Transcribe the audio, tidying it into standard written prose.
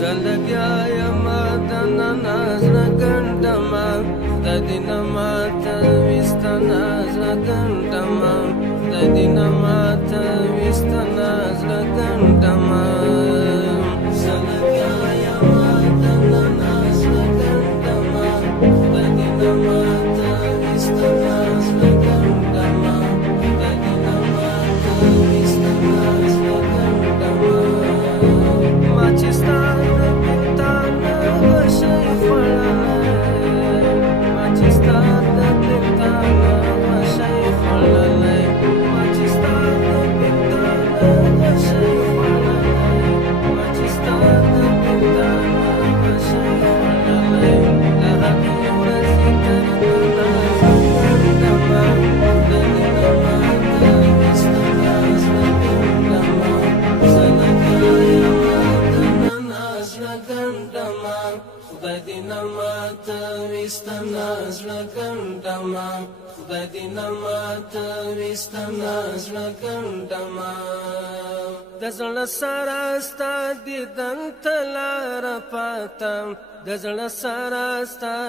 زلګیا یم دننه زړه ګنډمه خدای دې نه ماته ویستنه زړه ګنډمه خدای دې نه ماته ویستنه زړه ګنډمه زلګیا یم دننه زړه ګنډمه خدای دې نه ماته ویستنه زړه ګنډمه خدای دې نه ماته ویستنه زړه ګنډمه ما چې ستا خدای دې نه ماته ویستنه زړه ګنډمه خدای دې نه ماته ویستنه زړه ګنډمه د زړه سره ستا دیدن ته لاره پاته د زړه سره ستا